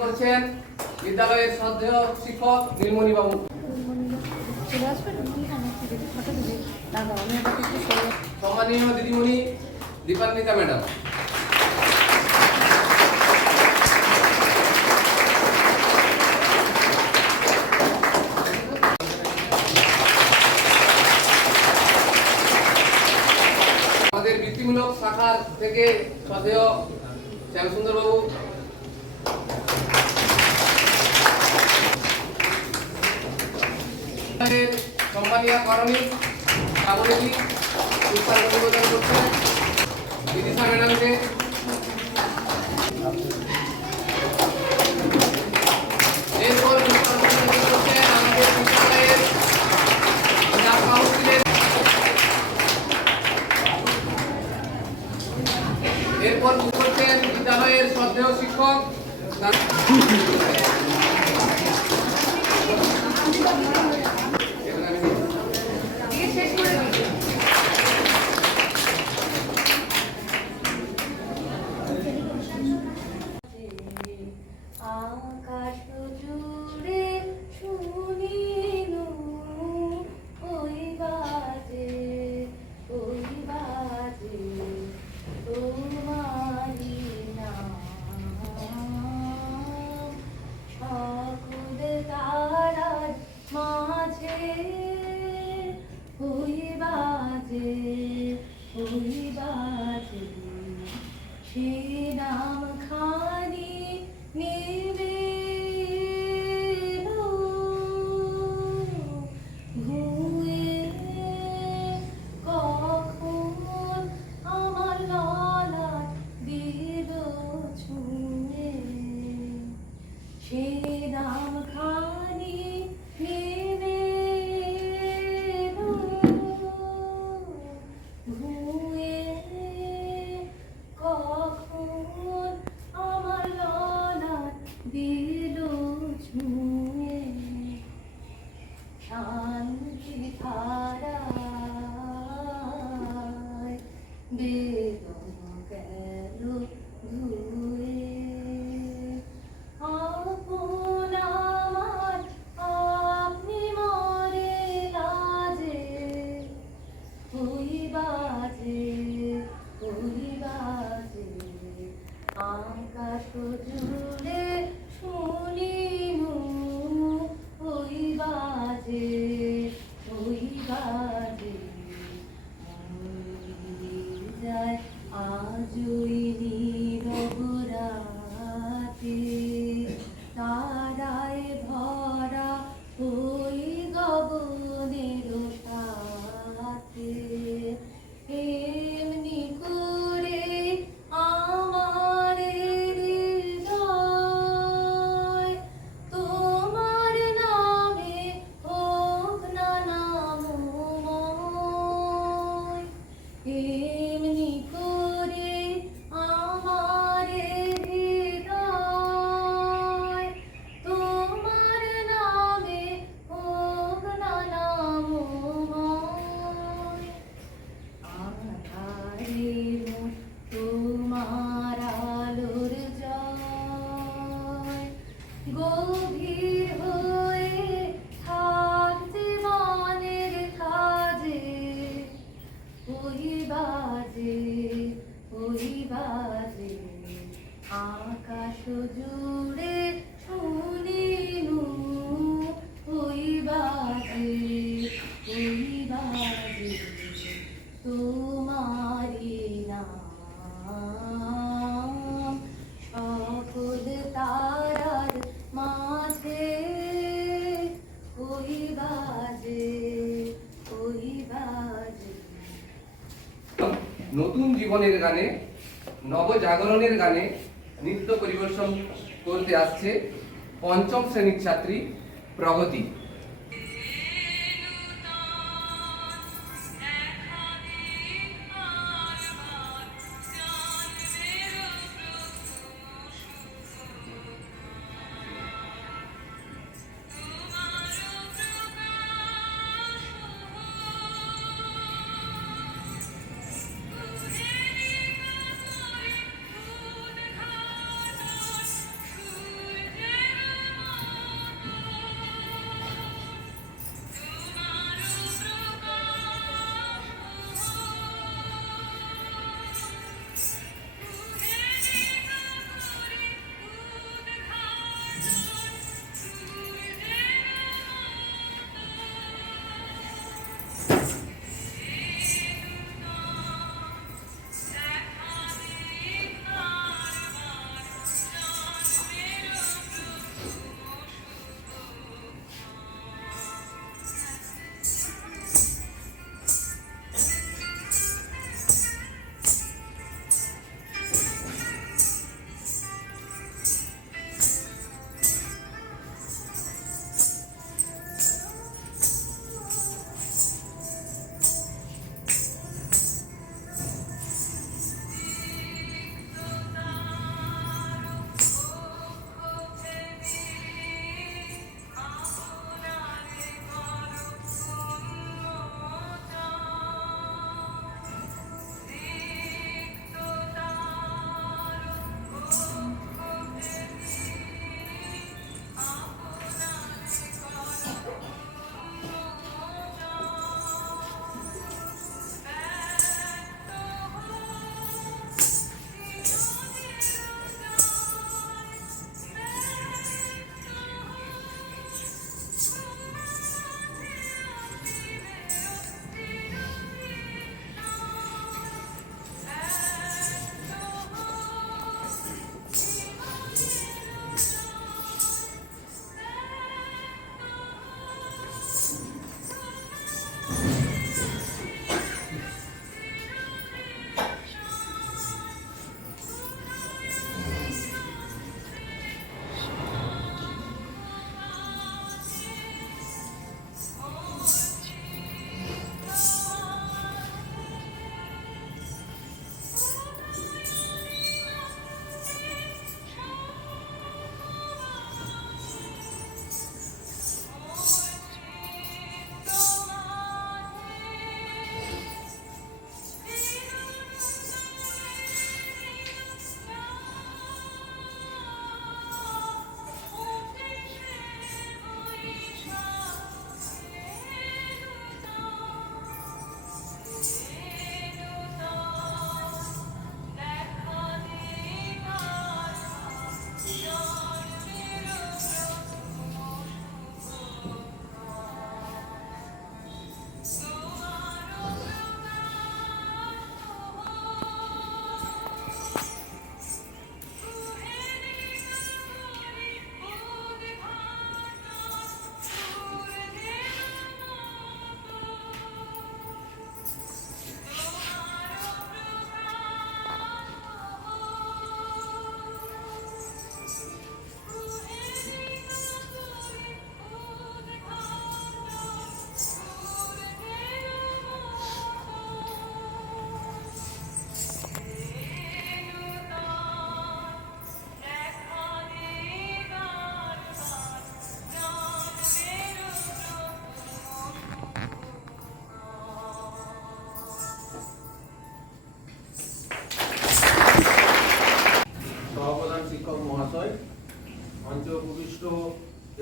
করছেন বিদ্যালয়ের শ্রদ্ধেয় শিক্ষক নীলমণি বাবু। সম্মানীয় দিদিমণি দীপান্বিতা ম্যাডাম। আমাদের বৃত্তিমূলক শাখার থেকে শ্রদ্ধেয় শ্যামসুন্দর বাবু। সম্মানীয় করণী শ্রাবণী পুরস্কার অনুমোদন করছেন বিদিশা ম্যাডামকে। এরপর করছেন আমাদের বিদ্যালয়ের কাউন্সিলের। এরপর করছেন বিদ্যালয়ের শ্রদ্ধেয় শিক্ষক আকাশ জুড়ে শুনিনু ওই বাজে তোমারি নাম সকল তারার মাঝে ওই বাজে সে নাম খানি নেবে ভুয়ে কখন আমার ললাট দিল ছুঁয়ে সে নাম খানি নেবে ভুয়ে কখন আমার ললাট দিল ছুঁয়ে শান্তি ধারায় বেদন গেল ধুয়ে আপন আমার আপনি মরে লাজে ওই বাজে আকাশ জুড়ে শুনিনু ওই বাজে যায় আজই নীরব রাতে তারায় ভরা ওই গগনের সাথে এমনি করে আমার হৃদয় তোমার নামে হোক না নামময় এমনি করে আমার হৃদয় তোমার নামে হোক না নামময় আধারে তোমার আলোর জয় গভীর হয়ে থাক জীবনের কাজে ওই বাজে আকাশ জুড়ে শুনিনু ওই বাজে তোমারি নাম সকল তারার মাঝে ওই বাজে নতুন জীবনের গানে নবজাগরণের গানে নৃত্য পরিবেশন করতে আসছে পঞ্চম শ্রেণীর ছাত্রী প্রগতি।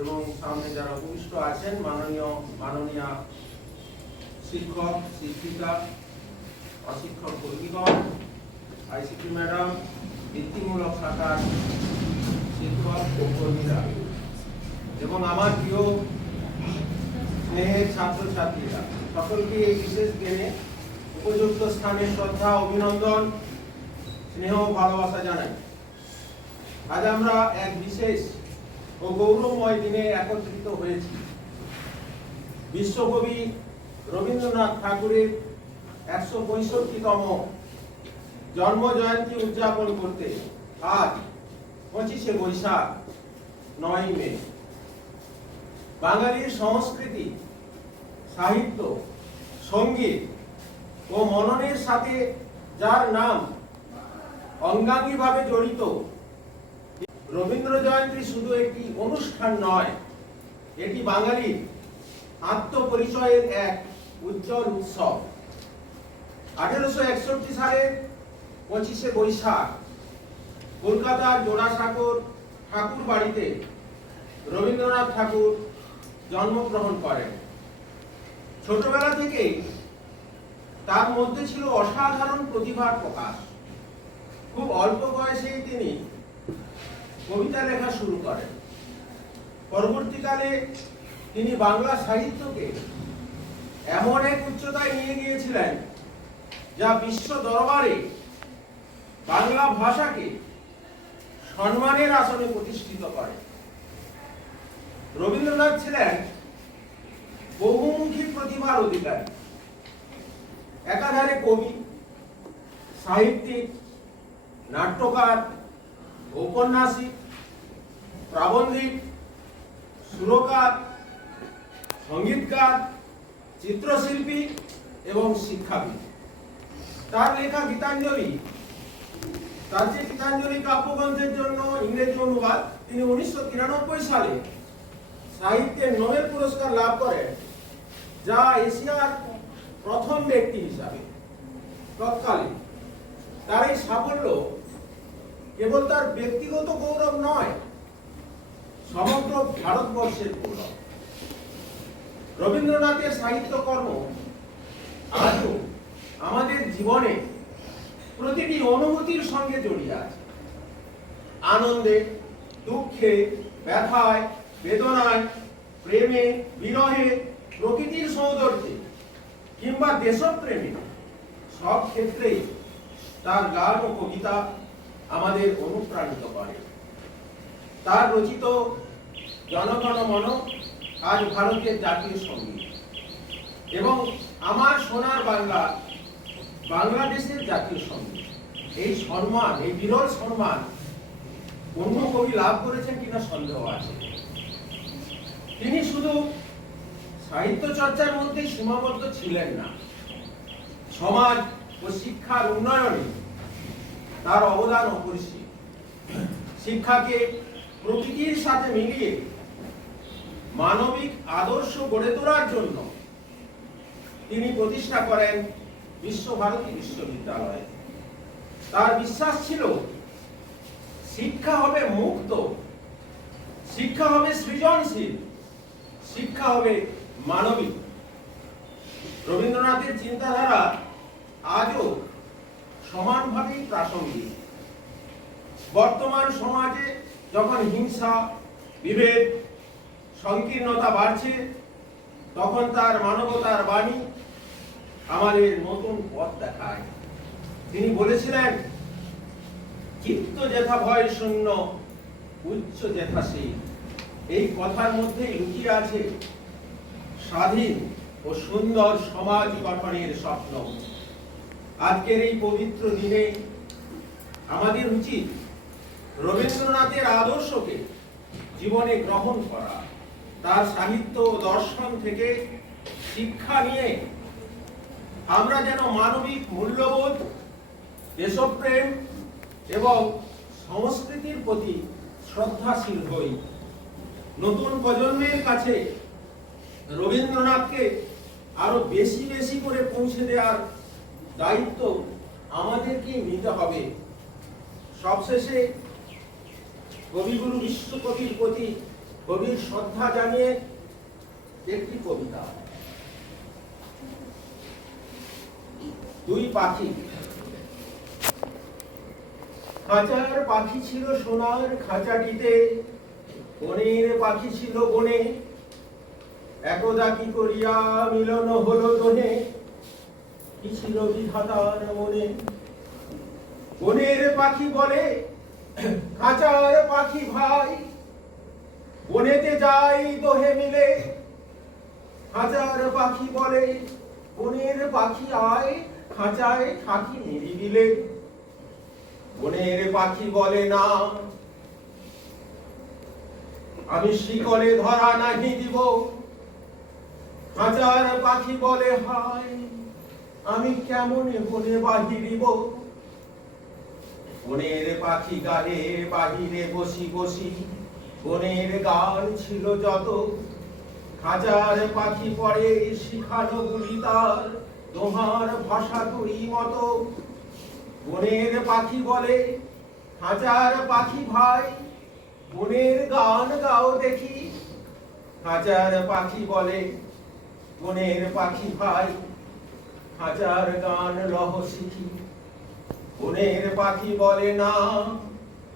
এবং সামনে যারা উপবিষ্ট আছেন, মাননীয় শিক্ষক, শিক্ষিকা, অশিক্ষক কর্মীগণ, আইসিটি ম্যাডাম, বৃত্তিমূলক শাখার শিক্ষক ও কর্মীরা এবং আমার প্রিয় স্নেহের ছাত্রছাত্রীরা, সকলকে এই বিশেষ দিনে উপযুক্ত স্থানে শ্রদ্ধা, অভিনন্দন, স্নেহ ও ভালোবাসা জানাই। আজ আমরা এক বিশেষ ও গৌরবময় দিনে একত্রিত হয়েছি। বিশ্বকবি রবীন্দ্রনাথ ঠাকুরের 165তম জন্ম জয়ন্তী উদযাপন করতে আজ 25শে বৈশাখ 9ই মে বাঙালির সংস্কৃতি, সাহিত্য, সঙ্গীত ও মননের সাথে যার নাম অঙ্গাঙ্গিভাবে জড়িত, রবীন্দ্র জয়ন্তী শুধু একটি অনুষ্ঠান নয়, এটি বাঙালির আত্মপরিচয়ের এক উজ্জ্বল উৎসব। 1861 সালের 25শে বৈশাখ কলকাতার জোড়াসাঁকোর ঠাকুর বাড়িতে রবীন্দ্রনাথ ঠাকুর জন্মগ্রহণ করেন। ছোটবেলা থেকেই তার মধ্যে ছিল অসাধারণ প্রতিভার প্রকাশ। খুব অল্প বয়সেই তিনি কবিতা লেখা শুরু করেন। পরবর্তীকালে তিনি বাংলা সাহিত্যকে এমন এক উচ্চতায় নিয়ে গিয়েছিলেন যা বিশ্ব দরবারে বাংলা ভাষাকে সম্মানের আসনে প্রতিষ্ঠিত করে। রবীন্দ্রনাথ ছিলেন বহুমুখী প্রতিভার অধিকারী। একাধারে কবি, সাহিত্যিক, নাট্যকার, ঔপন্যাসিক, প্রাবন্ধিক, সুরকার, সঙ্গীতকার, চিত্রশিল্পী এবং শিক্ষাবিদ। তার লেখা গীতাঞ্জলি, তার যে গীতাঞ্জলি কাব্যগ্রন্থের জন্য ইংরেজি অনুবাদ তিনি 1993 সালে সাহিত্যের নোবেল পুরস্কার লাভ করেন, যা এশিয়ার প্রথম ব্যক্তি হিসাবে। তৎকালীন তার এই সাফল্য কেবল তার ব্যক্তিগত গৌরব নয়, সমগ্র ভারতবর্ষের গৌরব। রবীন্দ্রনাথের সাহিত্যকর্ম আজও আমাদের জীবনে প্রতিটি অনুভূতির সঙ্গে জড়িয়ে আছে। আনন্দে, দুঃখে, ব্যথায়, বেদনায়, প্রেমে, বিরহে, প্রকৃতির সৌন্দর্যে কিংবা দেশপ্রেমে, সব ক্ষেত্রেই তার গান ও কবিতা আমাদের অনুপ্রাণিত করে। তার রচিত জনগণ মন আজ ভারতের জাতীয় সঙ্গীত এবং আমার সোনার বাংলা বাংলাদেশের জাতীয় সঙ্গীত। এই সম্মান, এই বিরল সম্মান অন্য কবি লাভ করেছেন কিনা সন্দেহ আছে। তিনি শুধু সাহিত্য চর্চার মধ্যে সীমাবদ্ধ ছিলেন না, সমাজ ও শিক্ষার উন্নয়নে তার অবদান অপরিসীম। শিক্ষাকে প্রকৃতির সাথে মিলিয়ে মানবিক আদর্শ গড়ে তোলার জন্য তিনি প্রতিষ্ঠা করেন বিশ্বভারতী বিশ্ববিদ্যালয়। তার বিশ্বাস ছিল শিক্ষা হবে মুক্ত, শিক্ষা হবে সৃজনশীল, শিক্ষা হবে মানবিক। রবীন্দ্রনাথের চিন্তাধারা আজও সমানভাবেই প্রাসঙ্গিক। বর্তমান সমাজে যখন হিংসা, বিভেদ, সংকীর্ণতা বাড়ছে, তখন তার মানবতার বাণী আমাদের নতুন পথ দেখায়। তিনি বলেছিলেন, চিত্ত যেথা ভয় শূন্য, উচ্চ যেথা শীল। এই কথার মধ্যেই লুকিয়ে আছে স্বাধীন ও সুন্দর সমাজ গঠনের স্বপ্ন। আজকের এই পবিত্র দিনে আমাদের উচিত রবীন্দ্রনাথের আদর্শকে জীবনে গ্রহণ করা, তার সাহিত্য ও দর্শন থেকে শিক্ষা নিয়ে আমরা যেন মানবিক মূল্যবোধ, দেশপ্রেম এবং সংস্কৃতির প্রতি শ্রদ্ধাশীল হই। নতুন প্রজন্মের কাছে রবীন্দ্রনাথকে আরো বেশি বেশি করে পৌঁছে দেওয়ার দায়িত্ব আমাদেরকেই নিতে হবে। সবশেষে কবিগুরু বিশ্বকবির প্রতি কবির শ্রদ্ধা জানিয়ে একটি কবিতা। দুই পাখি। খাঁচার পাখি ছিল সোনার খাঁচাটিতে, বনের পাখি ছিল বনে, একদা কি করিয়া মিলন হলো দোনে, কি ছিল বিধাতার মনে। বনের পাখি বলে খাঁচার পাখি ভাই, বনেতে যাই দোহে মিলে। খাঁচার পাখি বলে বনের পাখি আয়, খাঁচায় থাকি নিরিবিলে। বনের পাখি বলে না, আমি শিকলে ধরা নাহি দিব। খাঁচার পাখি বলে হায়, আমি কেমনে বনে বাহিরিব। বনের পাখি গালে বাহিরে বসি বসি, বনের গান ছিল যত। খাঁচার পাখি পড়ে শিখানো গুলি তার, তোমার ভাষা তুই মতো। বনের পাখি বলে খাঁচার পাখি ভাই, বনের গান গাও দেখি। খাঁচার পাখি বলে বনের পাখি ভাই, খাঁচার গান লহ শিখি। বনের পাখি বলে না,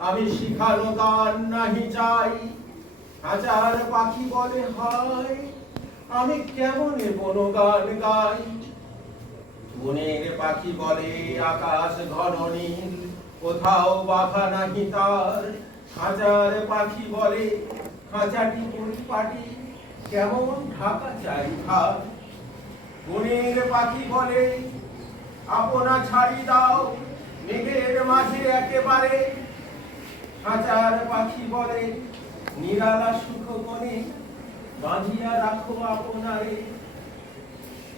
আমি শিখানো গান নাহি চাই। খাঁচার পাখি বলে হায়, আমি কেমনে বন গান গাই। বনের পাখি বলে আকাশ ঘন নীল, কোথাও বাধা নাহি তার। খাঁচার পাখি বলে খাঁচাটি পরিপাটি, কেমন ঢাকা চাই ধার। বনের পাখি বলে আপনা ছাড়ি দাও, মেঘের মাঝে একেবারে। খাঁচার পাখি বলে নিরালা সুখ বনে, বাঁধিয়া রাখো আপনারে।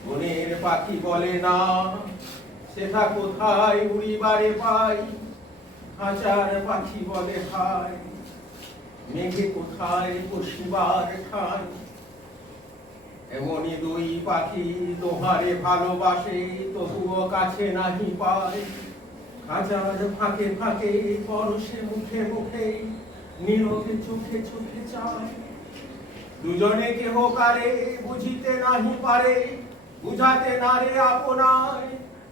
বনের পাখি বলে না, সেটা কোথায় উড়িবারে পাই। খাঁচার পাখি বলে হায়, মেঘে কোথায় বসিবার ঠাই। এমনি দুই পাখি দোহারে ভালোবাসে, তবুও কাছে নাহি পায়। খাঁচার ফাঁকে ফাঁকে পরশে মুখে মুখে, নীরবে চোখে চোখে চায়। দুজনে কেহ কারে বুঝিতে নাহি পারে, বুঝাতে নারে আপনায়।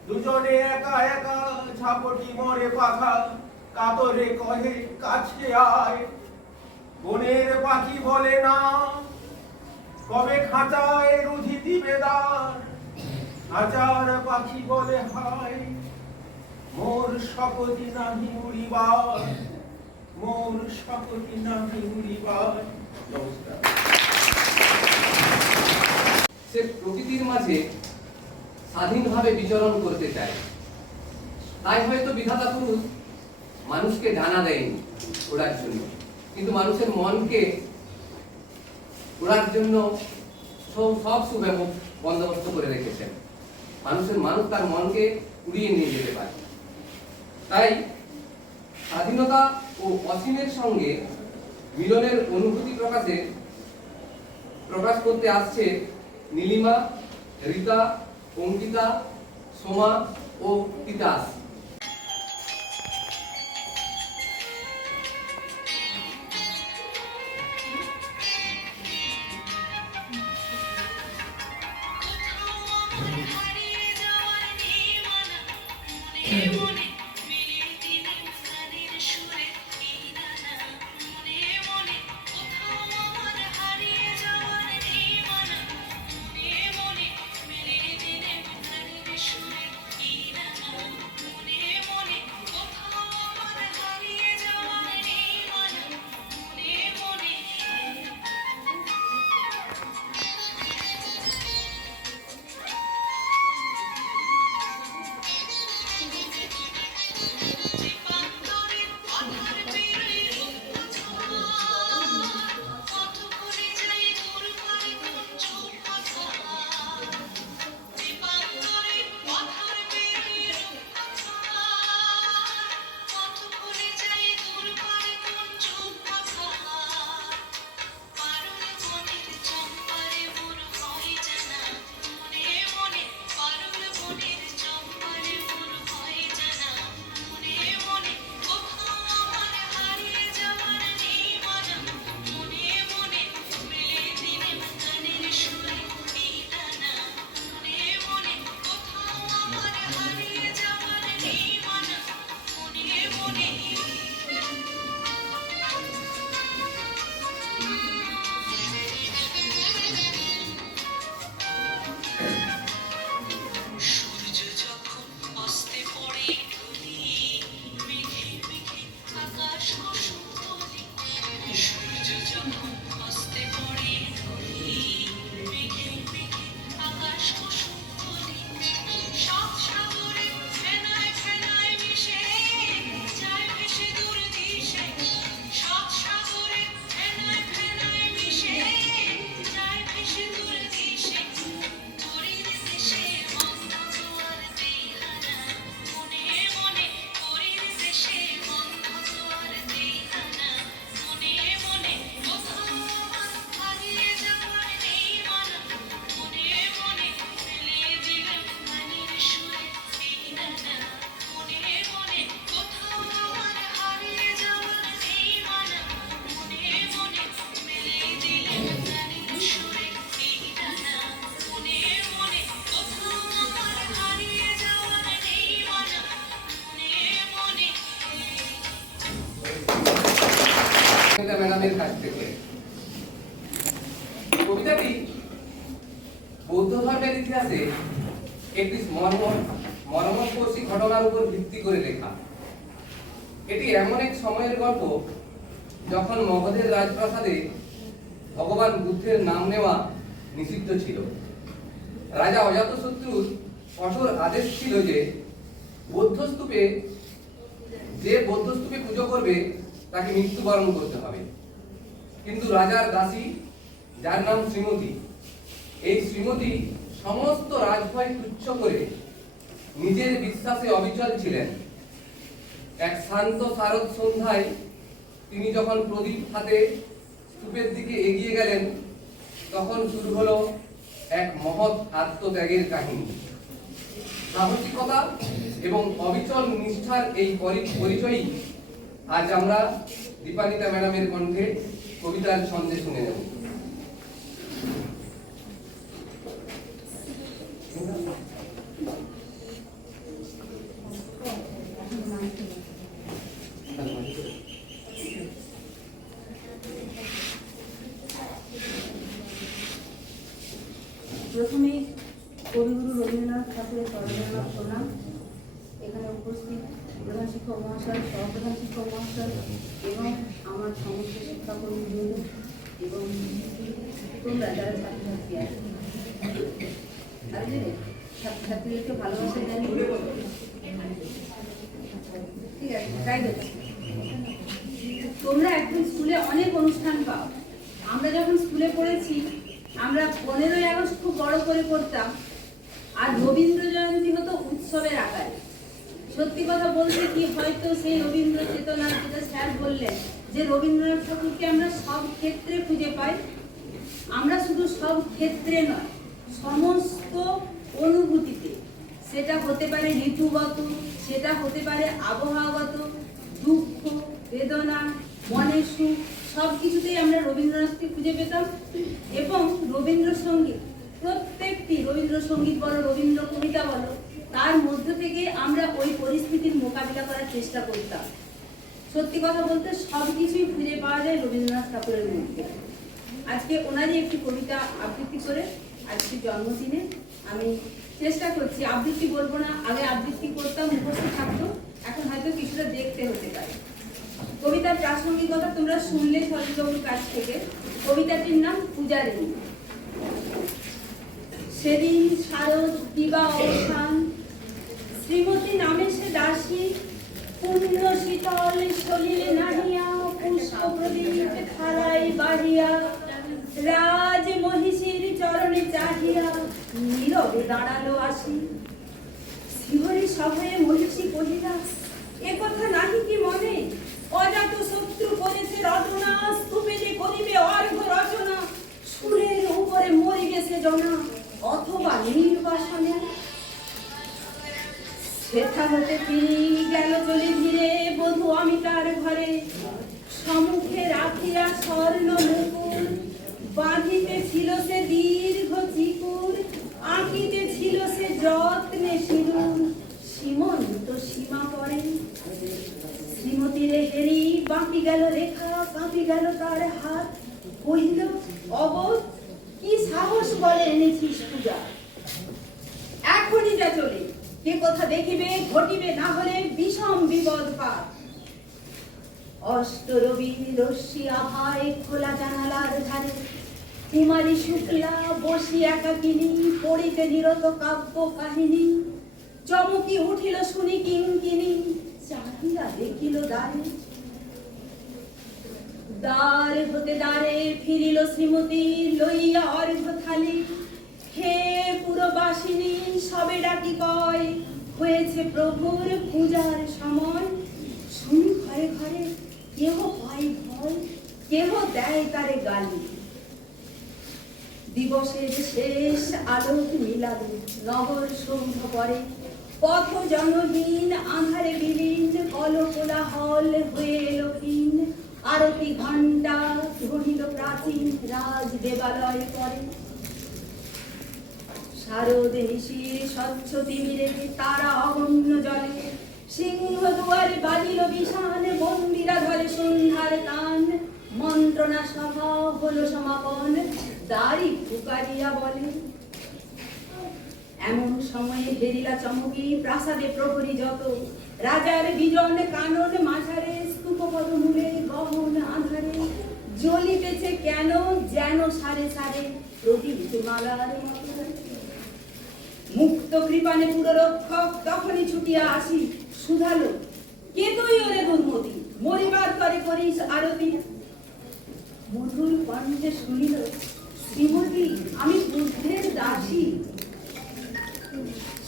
দুজনে একা একা ঝাপটি মরে পাখা, কাতরে কহে কাছে আয়। বনের পাখি বলে না, কবে খাঁচায় রুধি দিবে দ্বার। খাঁচার পাখি বলে হায়, মোর শপথি নাহি উড়িবার, মোর শপথি নাহি উড়িবার। নমস্কার। সে প্রকৃতির মাঝে স্বাধীনভাবে বিচরণ করতে চায়, তাই হয়তো বিধাতা পুরুষ মানুষকে ডানা দেয়নি ওড়ার জন্য, কিন্তু মানুষের মনকে ওড়ার জন্য সব বন্দোবস্ত করে রেখেছেন। মানুষ তার মনকে উড়িয়ে নিয়ে যেতে পারে। তাই স্বাধীনতা ও অসীমের সঙ্গে মিলনের অনুভূতি প্রকাশ করতে আসছে নীলিমা, রীতা, অঙ্কিতা, সোমা ও তিতাস। ম্যাডামের কাছ থেকে। কবিতাটি বৌদ্ধ ধর্মের ইতিহাসে একটি মর্মস্পর্শী ঘটনার উপর ভিত্তি করে লেখা। এটি এমন এক সময়ের গল্প যখন মগধের রাজপ্রাসাদে ভগবান বুদ্ধের নাম নেওয়া নিষিদ্ধ ছিল। রাজা অজাতশত্রুর কঠোর আদেশ ছিল যে বৌদ্ধস্তূপে পুজো করবে তাকে মৃত্যুবরণ করতে হবে। কিন্তু রাজার দাসী, যার নাম শ্রীমতী, এই শ্রীমতী সমস্ত রাজভয় তুচ্ছ করে নিজের বিশ্বাসে অবিচল ছিলেন। এক শান্ত শারদ সন্ধ্যায় তিনি যখন প্রদীপ হাতে স্তূপের দিকে এগিয়ে গেলেন, তখন শুরু হলো এক মহৎ আত্মত্যাগের কাহিনী। সাহসিকতা এবং অবিচল নিষ্ঠার এই পরিচয়ই আজ আমরা দীপানিতা ম্যাডামের কণ্ঠে কবিতার ছন্দে শুনে নেব। প্রথমে কবিগুরু রবীন্দ্রনাথ ঠাকুরের চরণে প্রণাম। এখানে উপস্থিত প্রধান শিক্ষক মহাশয়, সহপ্রধান শিক্ষক মহাশয় এবং আমার সমস্ত শিক্ষাকর্মীবৃন্দ এবং তোমরা যারা ছাত্রছাত্রী আছে, ছাত্রছাত্রীদেরকে ভালোবাসা জানি। ঠিক আছে, তাই হচ্ছে। তোমরা এখন স্কুলে অনেক অনুষ্ঠান পাও। আমরা যখন স্কুলে পড়েছি, আমরা 15ই আগস্ট খুব বড় করে করতাম, আর রবীন্দ্র জয়ন্তী হতো উৎসবের আকারে। সত্যি কথা বলতে কি, হয়তো সেই রবীন্দ্র চেতনা, যেটা স্যার বললেন যে রবীন্দ্রনাথ ঠাকুরকে আমরা সব ক্ষেত্রে খুঁজে পাই। আমরা শুধু সব ক্ষেত্রে নয়, সমস্ত অনুভূতিতে। সেটা হতে পারে ঋতুগত, সেটা হতে পারে আবহাওয়াগত, দুঃখ, বেদনা, মনের সুখ, সব কিছুতেই আমরা রবীন্দ্রনাথকে খুঁজে পেতাম। এবং রবীন্দ্রসঙ্গীত, প্রত্যেকটি রবীন্দ্রসঙ্গীত বলো, রবীন্দ্র কবিতা বলো, তার মধ্য থেকে আমরা ওই পরিস্থিতির মোকাবিলা করার চেষ্টা করতাম। সত্যি কথা বলতে সব কিছুই খুঁজে পাওয়া যায় রবীন্দ্রনাথ ঠাকুরের মধ্যে। আজকে ওনারই একটি কবিতা আবৃত্তি করে আজকে জন্মদিনে আমি চেষ্টা করছি, আবৃত্তি বলবো না, আগে আবৃত্তি করতাম, মুখস্থ থাকতো, এখন হয়তো কিছুটা দেখতে হতে পারে। কবিতার প্রাসঙ্গিকতা তোমরা শুনলে সরজবাবুর কাছ থেকে। কবিতাটির নাম পূজারিণী। সেদিন শারদ দিবা অবসান, শ্রীমতী নামে সে দাসী, পূর্ণ শীতল সলিলে নাহিয়া, পুষ্প প্রদীপ থালায় বাহিয়া, রাজ মহিষীর চরণে চাহিয়া, নীরবে দাঁড়ালো আসি। শিহরি সভয়ে মহিষী কহিলা, এ কথা নাহি কি মনে, অজাত শত্রু করেছে রচনা, স্তূপে যে করিবে অর্ঘ রচনা, সুরের উপরে মরিবে সে জনা, অথবা নির্বাসনে। সেথা হতে তিনি গেল চলে ধীরে, বধূ আমি তার ঘরে, সম্মুখে রাখিয়া স্বর্ণ মুকুর, বাঁধিতে ছিল সে দীর্ঘ চিকুর, আঁকিতে ছিল সে যত্নে সিঁদুর, সীমন্ত সীমা পড়ে। শ্রীমতীরে হেরি বাঁকি গেল রেখা, কাঁপি গেল তার হাত, কহিল অবোধ কি সাহস বলে এনেছিস পূজা, এখনই যা চলে, কে কথা দেখিবে ঘটিবে না হলে বিষম বিপদ পাত। অষ্টরবি রশ্মি আভায় খোলা জানালার ধারে, কুমারী শুক্লা বসি একাকিনী, পড়িতে নিরত কাব্য কাহিনী, চমকি উঠিল শুনি কিঙ্কিনী, চাহিয়া দেখিল দ্বারে। দ্বার হতে দ্বারে ফিরিল শ্রীমতী, লইয়া অর্ঘ থালি, হে পুরবাসিনী সবে ডাকি কয়, হয়েছে প্রভুর পূজার সময়। শুনি ঘরে ঘরে কেহ পায় ভয়, কেহ দেয় তারে গালি। দিবসের শেষ আলোক মিলালো, নগর সন্ধ্যা পরে, পথ জনহীন আঁধারে বিলীন, কলকোলাহল হয়ে এলো ক্ষীণ, আরতি ঘণ্টা ধরিল প্রাচীন রাজ দেবালয় করে। শারদ নিশির স্বচ্ছ তিমিরে তারা অগণ্য জলে, সিংহ দুয়ারে বাজিল বিষান, মন্দিরা ধরে সন্ধ্যার তান, মন্ত্রণা সভা হলো সমাপন, দাড়ি ফুকারিয়া বলে, এমন সময়ে হেরিলা চমকে প্রাসাদে প্রহরী যত, রাজার বিজন কানন মাঝারে স্তূপ পদমূলে গহন আধারে, জ্বলিতেছে কেন যেন সারে সারে প্রদীপ মালার মতো। মুক্ত কৃপানে পুররক্ষক তখনই ছুটিয়া আসি, শুধালো, কে তুই ওরে দুর্মতি, মরিবার তরে করিস আরতি। মধুর কণ্ঠে শুনিল, শ্রীমতী আমি বুদ্ধের দাসী।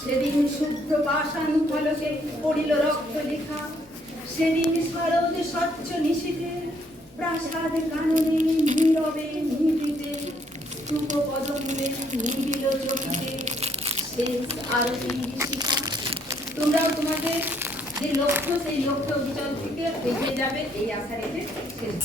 সেদিন শুভ্র পাষাণ ফলকে পড়িল রক্ত লেখা, সেদিন শারদ স্বচ্ছ নিশীথে প্রাসাদ কাননে নীরবে নিভৃতে স্তূপ পদমূলে নিবিল চকিতে শেষ আরতির শিখা। তোমরাও তোমাদের যে লক্ষ্য সেই লক্ষ্য অবিচল থেকে এগিয়ে যাবে এই আশা রেখে শেষ।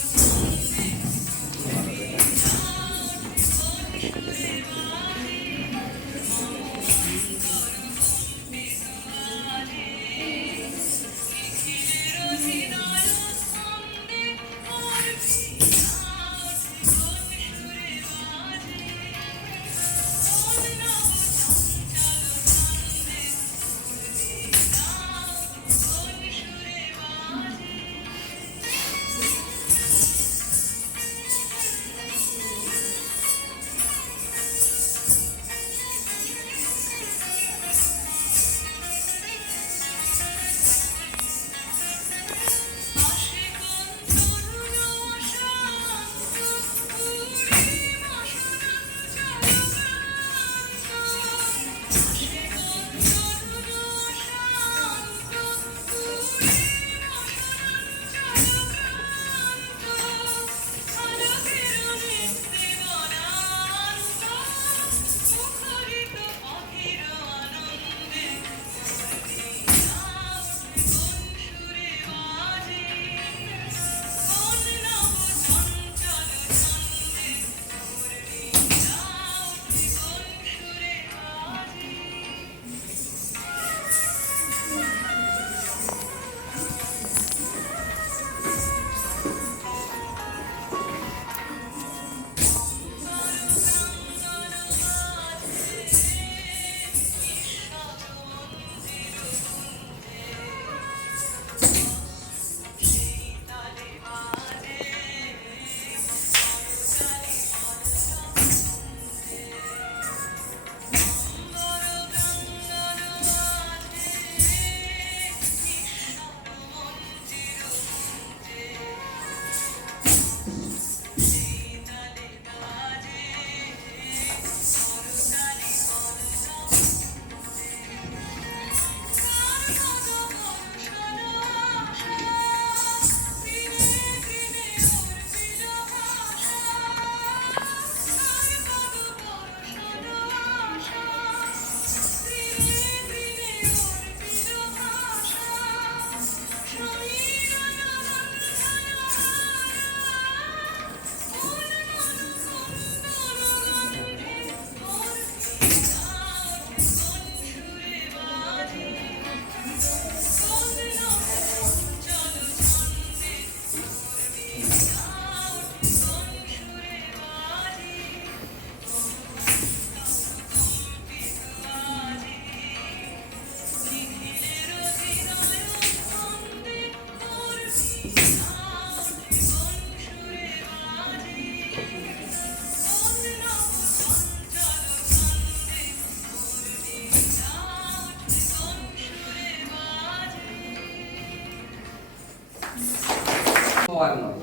হওয়ার নয়।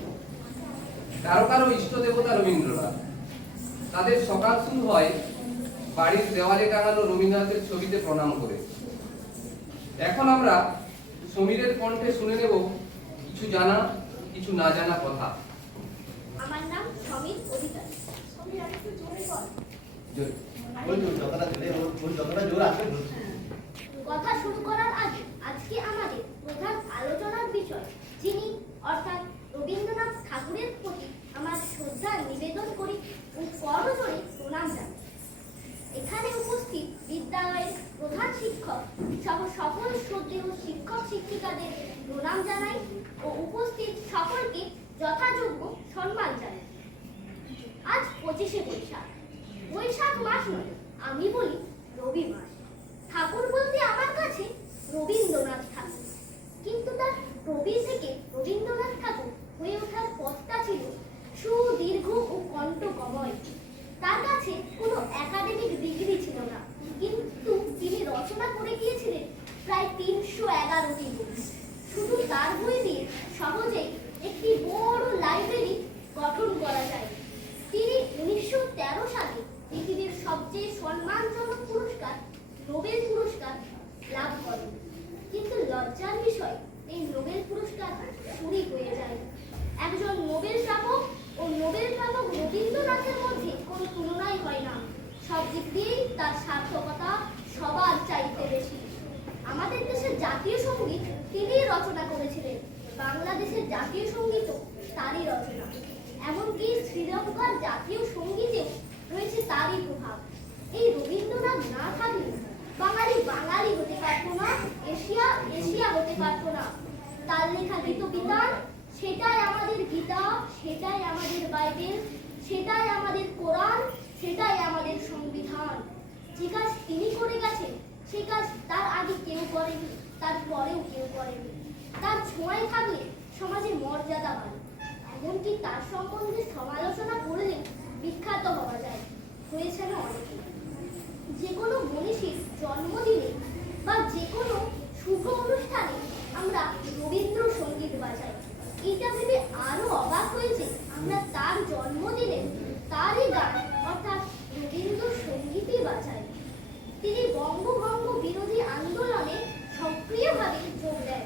কারো কারো ইষ্ট দেবতা রবীন্দ্রনাথ, তাদের সকাল শুরু হয় বাড়ির দেওয়ালে টাঙানো রবীন্দ্রনাথের ছবিতে প্রণাম করে। এখন আমরা সমীরের কণ্ঠে শুনে নেব কিছু জানা কিছু না জানা কথা। আমার নাম সমীর অধিকারী। সমীর আর একটু জোরে বল। কথা শুরু করার আগে আজকে আমাদের প্রধান আলোচনার বিষয় যিনি অর্থাৎ রবীন্দ্রনাথ ঠাকুরের প্রতি আমার শ্রদ্ধা নিবেদন করি ও করজোড়ে প্রণাম জানাই। এখানে উপস্থিত বিদ্যালয়ের প্রধান শিক্ষক সহ সকল শ্রদ্ধেয় শিক্ষক শিক্ষিকাদের প্রণাম জানাই ও উপস্থিত সকলকে যথাযোগ্য সম্মান জানাই। আজ 25শে বৈশাখ। বৈশাখ মাস নয়, আমি বলি রবি মাস। ঠাকুর বলতে আমার কাছে রবীন্দ্রনাথ ঠাকুর, কিন্তু তার রবি থেকে রবীন্দ্রনাথ ঠাকুর হয়ে ওঠার পথটা ছিল সুদীর্ঘ ও কণ্ঠকময়। তার কাছে কোনো একাডেমিক ডিগ্রি ছিল না, কিন্তু তিনি রচনা করে গিয়েছিলেন প্রায় 311টি বই। শুধু তার বই দিয়ে সহজেই একটি বড় লাইব্রেরি গঠন করা যায়। তিনি 1913 সালে পৃথিবীর সবচেয়ে সম্মানজনক পুরস্কার নোবেল পুরস্কার লাভ করেন, কিন্তু লজ্জার বিষয় এই নোবেল পুরস্কার চুরি হয়ে যায়। একজন নোবেল প্রাপক ও নোবেল প্রাপক রবীন্দ্রনাথের মধ্যে কোনো তুলনাই হয় না। সব দিক দিয়েই তার সার্থকতা সবার চাইতে বেশি। আমাদের দেশের জাতীয় সঙ্গীত তিনিই রচনা করেছিলেন, বাংলাদেশের জাতীয় সঙ্গীতও তারই রচনা। এমনকি শ্রীলঙ্কার জাতীয় সঙ্গীতেও রয়েছে তারই প্রভাব। এই রবীন্দ্রনাথ না থাকলে বাঙালি বাঙালি হতে পারত না, এশিয়া এশিয়া হতে পারত না। তার লেখা গীত বিতান, সেটাই আমাদের গীতা, সেটাই আমাদের বাইবেল, সেটাই আমাদের কোরআন, সেটাই আমাদের সংবিধান। যে কাজ তিনি করে গেছেন সে কাজ তার আগে কেউ করেনি, তার পরেও কেউ করেনি। তার ছোঁয়ায় থাকলে সমাজে মর্যাদা বাড়ে। এমনকি তার সম্বন্ধে সমালোচনা করলে বিখ্যাত হওয়া যায়, হয়েছে না অনেকে। যে কোনো মনীষীর জন্মদিনে বা যে কোনো শুভ অনুষ্ঠানে আমরা রবীন্দ্রসঙ্গীত বাজাই। এটা ভেবে আরো অবাক হয়েছে আমরা তার জন্মদিনে তারই গান অর্থাৎ রবীন্দ্রসঙ্গীতই বাজাই। তিনি বঙ্গভঙ্গ বিরোধী আন্দোলনে সক্রিয়ভাবে যোগ দেন।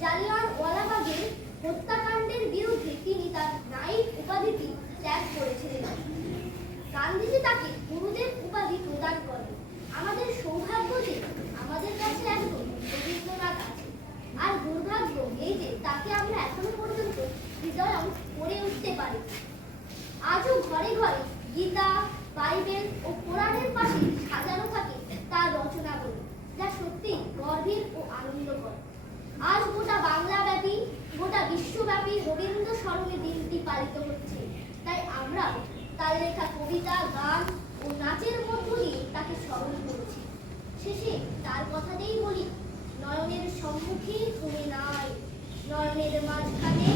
জালিয়ানওয়ালাবাগের হত্যাকাণ্ডের বিরুদ্ধে তিনি তার নাইট উপাধিটি ত্যাগ করেছিলেন। গান্ধীজি তাকে গুরুদেব উপাধি প্রদান করেন। আমাদের সৌভাগ্য যে আমাদের কাছে একজন রবীন্দ্রনাথ আছে, আর দুর্ভাগ্য এই যে তাকে আমরা এখনো পর্যন্ত হৃদয়ং করে উঠতে পারি। আজও ঘরে ঘরে গীতা, বাইবেল ও কোরআনের পাশে সাজানো থাকে তার রচনাবলী, যা সত্যি গর্বের ও আনন্দকর। আজ গোটা বাংলাব্যাপী, গোটা বিশ্বব্যাপী রবীন্দ্র স্মরণে দিনটি পালিত হচ্ছে। তাই আমরা তার লেখা কবিতা, গান ও নাচের মধ্য দিয়ে তাকে স্মরণ করেছি। শেষে তার কথাতেই বলি, নয়নের সম্মুখে তুমি নাই, নয়নের মাঝখানে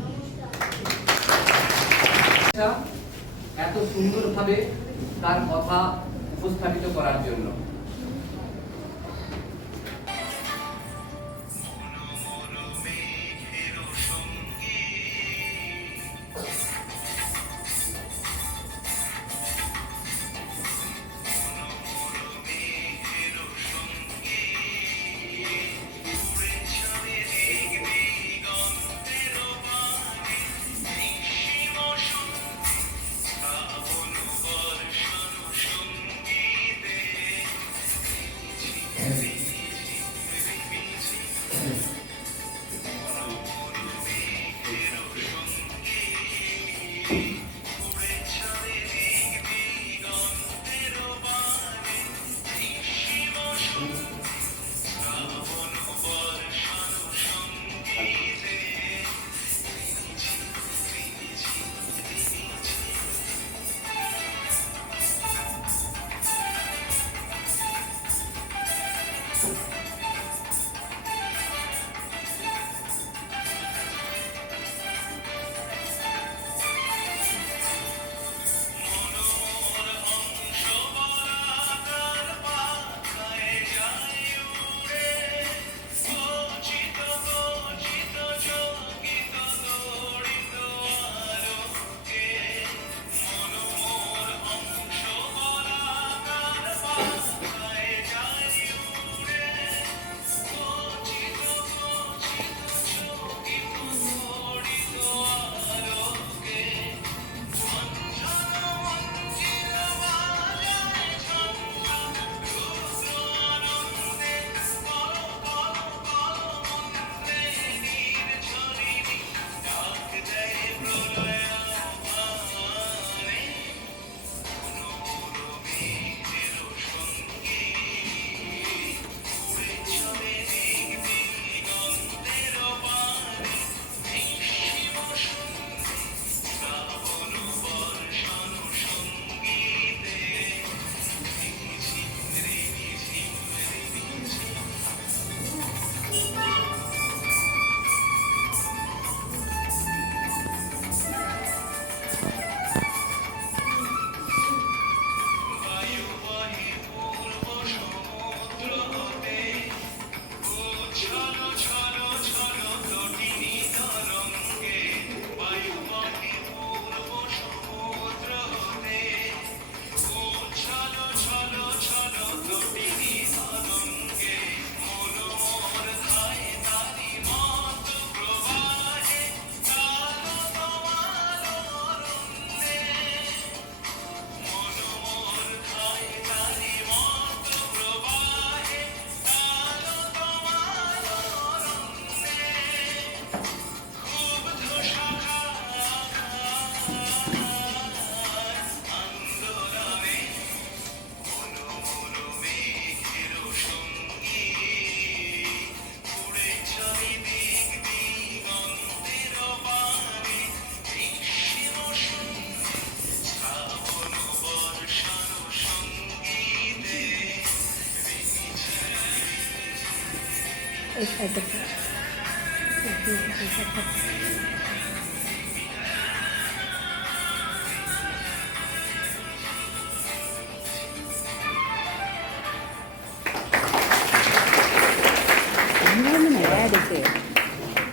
নমস্কার। এত সুন্দরভাবে তার কথা উপস্থাপিত করার জন্য।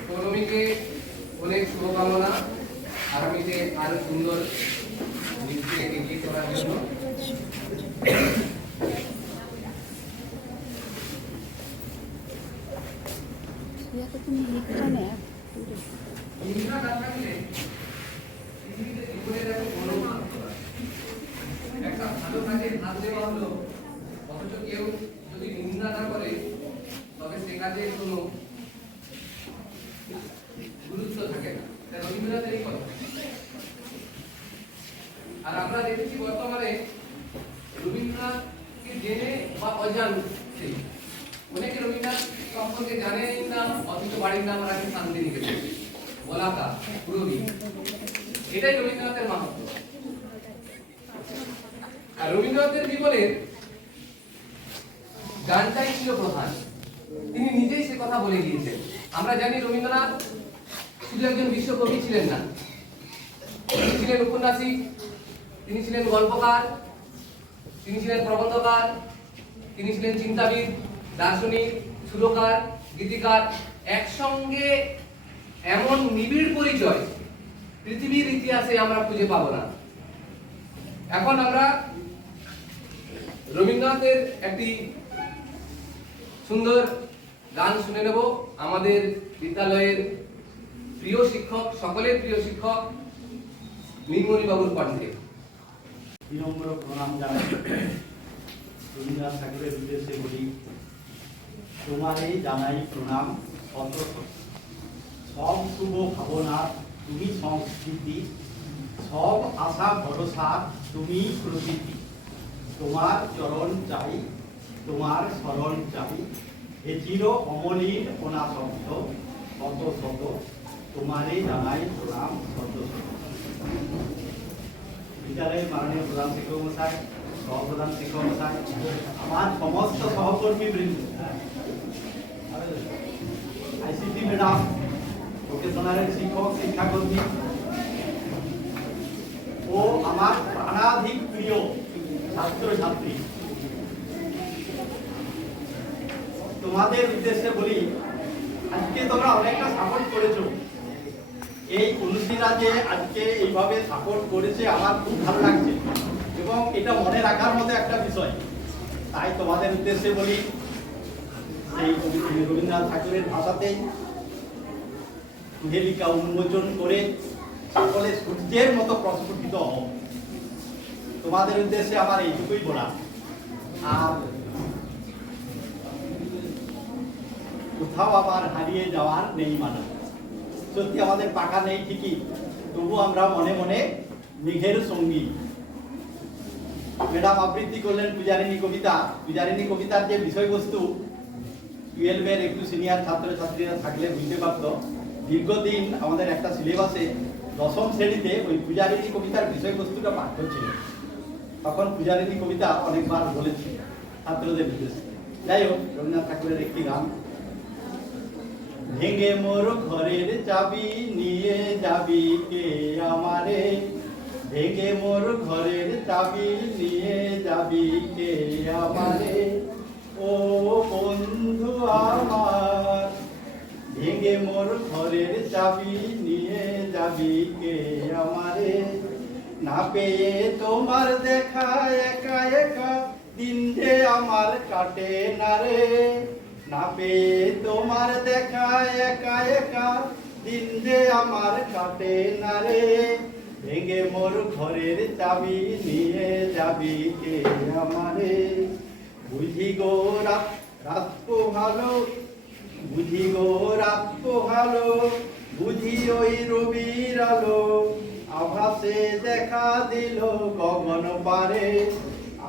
পৌলমীকে অনেক শুভকামনা আগামীতে আরো সুন্দর নৃত্যকে এগিয়ে চলার জন্য। নিন্দা না থাকলে পৃথিবীতে জীবনের একটা বড় অন্তরায়। একটা ভালো কাজে হাত দেওয়া হলো, অথচ কেউ যদি নিন্দা না করে তবে সে কাজে কোনো গুরুত্ব থাকে না। এটা রবীন্দ্রনাথের এই কথা। আর আমরা দেখেছি বর্তমানে রবীন্দ্রনাথকে জেনে বা অজান্তে অনেকে রবীন্দ্রনাথ সম্পর্কে জানেন না, অথচ বাড়ির নাম রাখে শান্তিনিকেতন, বলাকা, পুরবী। এটাই রবীন্দ্রনাথের মাহাত্ম্য। আর রবীন্দ্রনাথের জীবনের গানটাই ছিল প্রধান। তিনি নিজেই সে কথা বলে গিয়েছেন। আমরা জানি রবীন্দ্রনাথ শুধু একজন বিশ্বকবি ছিলেন না, তিনি ছিলেন উপন্যাসিক, তিনি ছিলেন গল্পকার, তিনি ছিলেন প্রবন্ধকার, তিনি ছিলেন চিন্তাবিদ, দার্শনিক, সুরকার, গীতিকার। একসঙ্গে এমন নিবিড় পরিচয় পৃথিবীর ইতিহাসে আমরা খুঁজে পাবো না। এখন আমরা রবীন্দ্রনাথের একটি সুন্দর গান শুনে নেব আমাদের বিদ্যালয়ের প্রিয় শিক্ষক, সকলের প্রিয় শিক্ষক নীলমণি বাবুর কণ্ঠে। বিনম্র প্রণাম জানাই। রবীন্দ্রনাথ ঠাকুরের উদ্দেশ্যে বলি, তোমারে জানাই প্রণাম শত শত। সব শুভ ভাবনা তুমি সংস্কৃতি, সব আশা ভরসা তুমি প্রকৃতি। তোমার চরণ চাই, তোমার শরণ চাই, এ চির অমলিন অনাসক্ত শত শত। তোমারে জানাই প্রণাম শত শত। বিদ্যালয়ের মাননীয় প্রধান শিক্ষক মশাই, সহপ্রধান শিক্ষক মশাই, আমার সমস্ত সহকর্মী বৃন্দ, আইসিটি ম্যাডাম, ভোকেশনালের শিক্ষক শিক্ষাকর্মী ও আমার প্রাণাধিক প্রিয় ছাত্রছাত্রী, তোমাদের উদ্দেশ্যে বলি, আজকে তোমরা অনেকটা সাপোর্ট করেছো। এই অনুষ্ঠীরা যে আজকে এইভাবে সাপোর্ট করেছে আমার খুব ভালো লাগছে এবং এটা মনে রাখার মতো একটা বিষয়। তাই তোমাদের উদ্দেশ্যে বলি, এই রবীন্দ্রনাথ ঠাকুরের ভাষাতেই কুহেলিকা উন্মোচন করে সকলে সূর্যের মতো প্রস্ফুটিত হও। তোমাদের উদ্দেশ্যে আমার এইটুকুই বলা। আর কোথাও আবার হারিয়ে যাওয়ার নেই মানে, সত্যি আমাদের পাকা নেই ঠিকই, তবু আমরা মনে মনে মেঘের সঙ্গী। ম্যাডাম আবৃত্তি করলেন পূজারিণী কবিতা। পূজারিণী কবিতার যে বিষয়বস্তু 12-এর একটু সিনিয়র ছাত্রছাত্রীরা থাকলে বুঝতে পারত। দীর্ঘদিন আমাদের একটা সিলেবাসে 10ম শ্রেণীতে ওই পূজারিণী কবিতার বিষয়বস্তুটা পাঠ্য ছিল। তখন পূজারিণী কবিতা অনেকবার বলেছি ছাত্রদের উদ্দেশ্যে। যাই হোক, রবীন্দ্রনাথ ঠাকুরের একটি গান। ভেঙে মোর ঘরের চাবি নিয়ে যাবি কে আমারে, ভেঙে মোর ঘরের চাবি নিয়ে যাবি কে আমারে, ও বন্ধু আমার, ভেঙে মোর ঘরের চাবি নিয়ে যাবি কে আমারে। না পেয়ে তোমার দেখা একা একা দিন যে আমার কাটে না রে, না পেয়ে তোমার দেখা একা একা দিন যে আমার কাটে না রে, ভেঙে মোর ঘরের চাবি নিয়ে যাবি কে আমারে। বুঝি গো রাত পোহালো, বুঝি গো রাত পোহালো, বুঝি ওই রবির আলো, আভাসে দেখা দিল গগন পারে,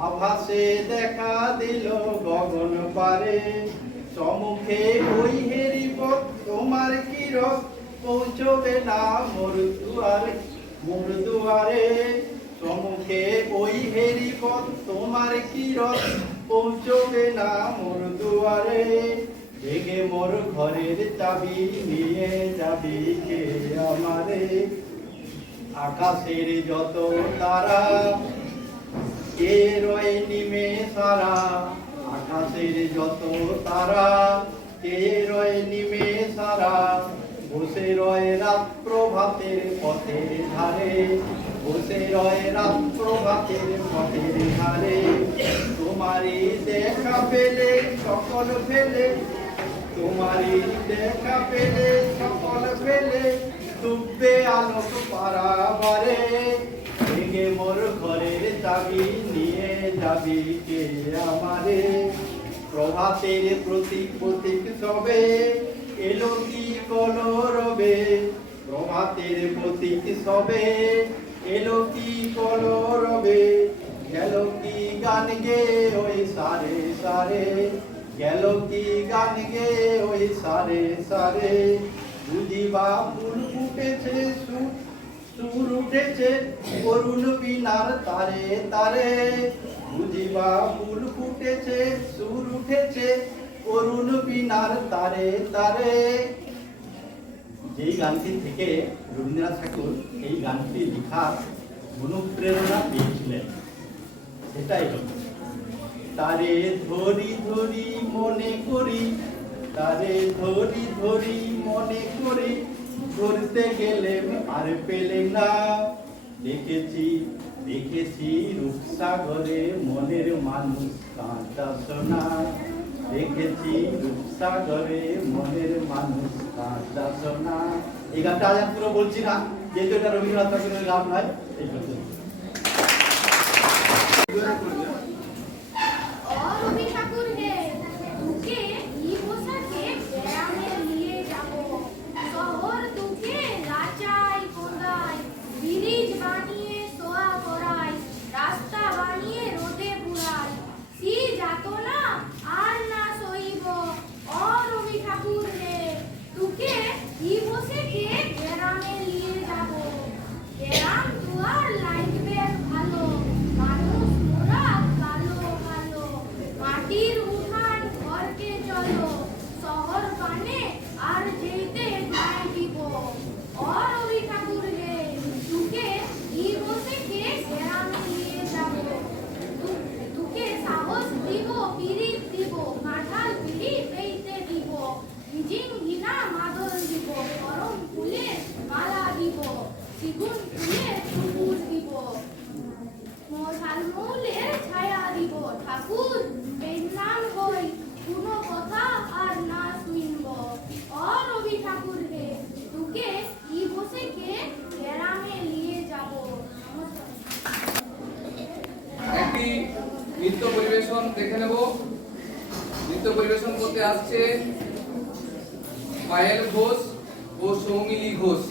আভাসে দেখা দিল গগন পারে। সম্মুখে ওই হেরিপথ তোমার কিরণ পৌঁছবে না মোর দুয়ারে, মোর দুয়ারে। সম্মুখে ওই হেরিপথ তোমার কিরণ পৌঁছবে না মোর দুয়ারে। ভেঙে মোর ঘরের চাবি নিয়ে যাবি কে আমারে, আকাশের যত তারা কে রয় নিমে সারা, আকাশের যত তারা কে রয় নিমে সারা, বসে রয় রাত প্রভাতের পথের ধারে, বসে রয় রাত প্রভাতের পথের ধারে, তোমারই দেখা পেলে সকল ফেলে, তোমারই দেখা পেলে সকল ফেলে, ডুববে আলোক পারাবারে, ভেঙে মোর ঘরের চাবি নিয়ে যাবি কে আমারে, প্রভাতের প্রতীক প্রতীক সবে এলো কি কলরবে, প্রভাতের প্রতীক সবে এলো কি কলরবে, গেল কি গান গে ওই সারে সারে, গেল কি গান গে ওই সারে সারে, বুঝিবা ফুল ফুটেছে সুর উঠেছে অরুণ বিনার তারে তারে, বুঝিবা ফুল ফুটেছে সুর উঠেছে অরুণ বিনার তারে তারে। যেই গানটি থেকে রবীন্দ্রনাথ ঠাকুর এই গানটি লেখার অনুপ্রেরণা পেয়েছিলেন সেটাই হল, তারে ধরি ধরি মনে করি, তারে ধরি ধরি মনে করি, ধরতে গেলেম আর পেলে না, দেখেছি দেখেছি রূপসাগরে মনের মানুষ কাঁটা সোনা, দেখেছি রূপসাগরে মনের মানুষ কাঁটা সোনা। এই গানটা আজ পুরো বলছি না, যেহেতু এটা রবীন্দ্রনাথ ঠাকুরের গান নয়, এই জন্য। রবি ঠাকুর হে, তোকে ই পোশাকে গ্রামে নিয়ে যাব, শহর তোকে রাজাই কোদাই, ব্রিজ বানিয়ে সোয়া করাই, রাস্তা বানিয়ে রোদে পুরাই, সি যাতনা আর না সইব। রবি ঠাকুর হে, তোকে ই পোশাকে গ্রামে নিয়ে যাব, গ্রাম দুয়ার লাগবে ভালো, মানুষ মোরা কালো কালো, মাটির উঠান ঘরকে চলো, শহর পানে আর যেতে নাই দিব। রবি ঠাকুর হে, তোকে ই বসেকে গ্রামে নিয়ে যাব, তোকে সাহস দিব, পিরিত দিব, কাঁঠাল পিড়ি পেইতে দিব, ভিজিং ঘিনা মাদল দিব, গরম ফুলে মালা দিব, সিগুন ফুলে সুপুর দিব, ঝালমৌলের ছায়া দিব। ঠাকুর এই নাম হই কোনো কথা আর না শুনব। রবি ঠাকুর হে, তোকে ই বসেকে গ্রামে নিয়ে যাব। একটি নৃত্য পরিবেশন দেখে নেব। নৃত্য পরিবেশন করতে আসছে পায়েল ঘোষ ও সৌমিলি ঘোষ।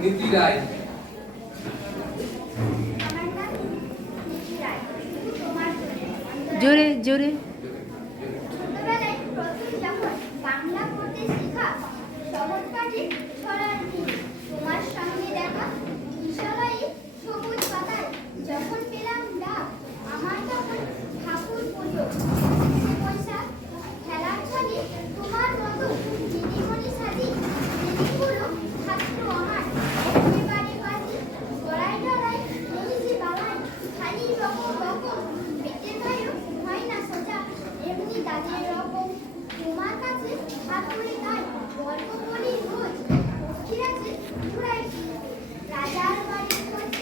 নীতি রায়। আমার নাম নীতি রায়। তোমার জোরে জোরে। ছোটবেলায় প্রথম যখন বাংলা পড়তে শেখা, শহর কাটে ছড়ার দিন, তোমার সঙ্গে দেখা বিশালয়ে সবুজ পাতায় যখন পেলাম ডাক, আমার তখন ঠাকুর পুজো বৈশাখ খেলার ছলে তোমার মতো দিদিমণি সাজি দিদিগুলো ছাত্র আমার একেবারে বাজি গড়াই ডরাই নেই যে বালাই খালি রকম রকম পেটের গায়েও হয় না সোজা এমনি দাঁতের রকম তোমার কাছে হাত তুলে তাই গল্প বলি রোজ পক্ষীর আছে ঘুরাই রাজার বাড়ির খোঁজ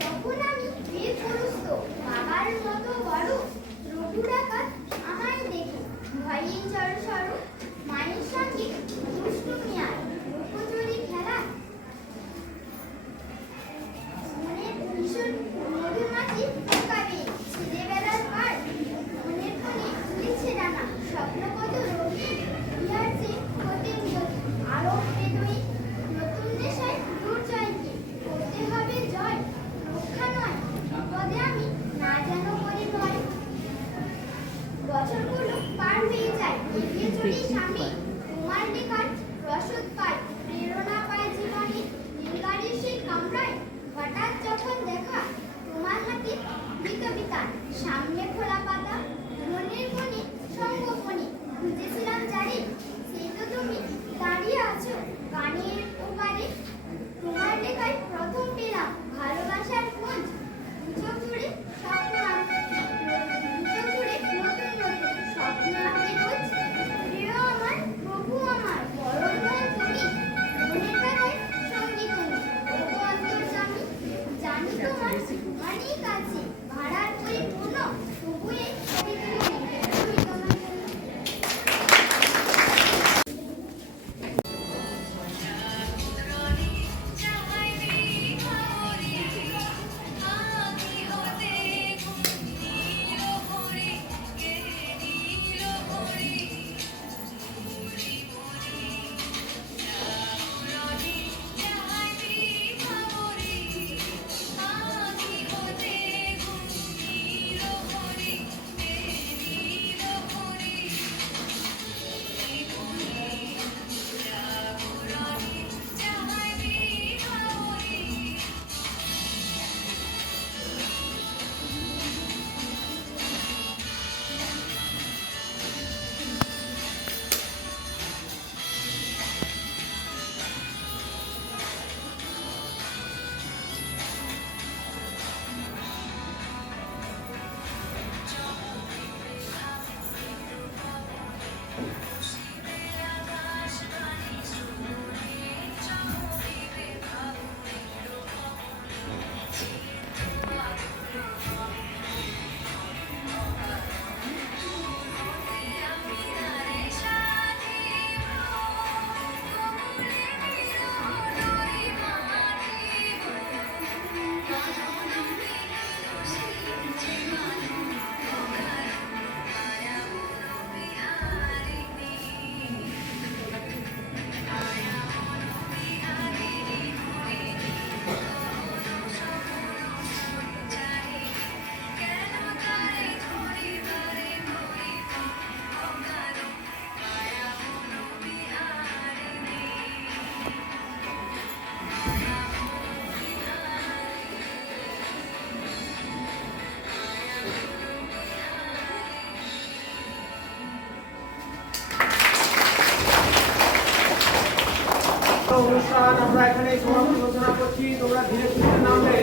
তখন আমি বীর পুরুষ তো বাবার মতো বড় রঘু ডাকাত আমায় দেখে ভয়ে জড় সড় মায়ের সঙ্গে দুষ্টু মিয়ার লুকোচুরি খেলা মনের ভীষণ মধুর মাঝে ঢোকাবে ছেলেবেলার পার মনের কোণে তুলেছে ডানা স্বপ্ন কত রঙিন ইহার যে হতেন যদি আরো বেদুইন নতুন নেশায় দূর জয়কে করতে হবে জয় রক্ষা নয় বিপদে আমি না যেন করি ভয় বছরগুলো পার হয়ে যায় এগিয়ে চলি সামনে তোমার লেখার রসদ পাই প্রেরণা পায় জীবনে নীলগাড়ির সেই কামরায় হঠাৎ যখন দেখা তোমার হাতে বিকবিতা সামনে খোলা পাতা মনের কোণে সঙ্গোপনে খুঁজেছিলাম জানি সেই তো তুমি দাঁড়িয়ে আছো গানের ওপারে তোমার লেখায় প্রথম পেলাম ভালোবাসার খোঁজ চোখ জুড়ে স্বপ্ন আঁকি চোখ জুড়ে নতুন নতুন স্বপ্ন আঁকি রোজ প্রিয় আমার প্রভু আমার পরম দয়াল তুমি মনের বেলায় সঙ্গী তুমি ওগো অন্তর্যামী জানি তোমার অনেক আছে ভাড়ার পরিপূর্ণ তবু এই কবিতাটি তুমি তোমার জন্য অনুষ্ঠান আমরা এখানে সমাপ্তি ঘোষণা করছি তোমরা ধীরে ধীরে নামবে